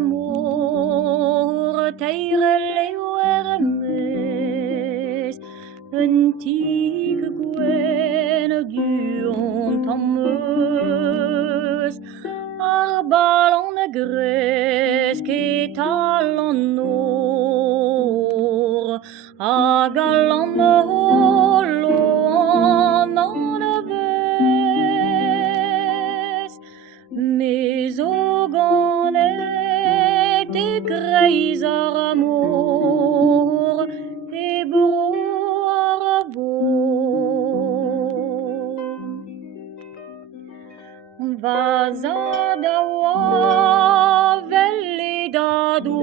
amor teire leo Hermes antique gwen du tameuse arballon de Grèce qui talon or a galant holo en aves mais au ganet et greis amour et bravo Vazadawa velidadu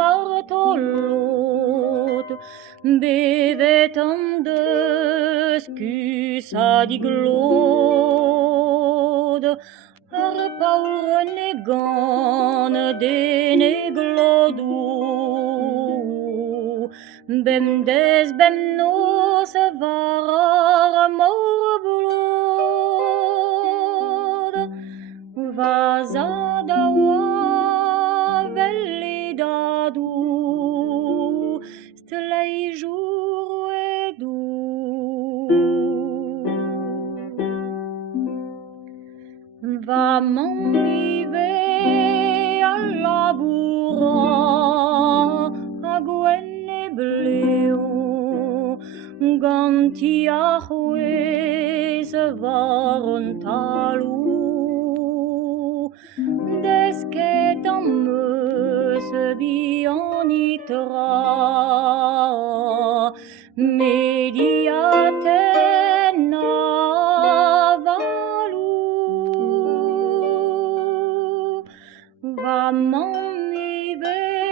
martolot bevetam descusa di glod ar paur negan deneglodu bem des bem nos varar morbulod Vazadawa velidadu stelei jour et doux Va m'enliver à la bourra a gwen e bleo ganti a se varon talou desket en se bionitra mediatena valou va m'enliver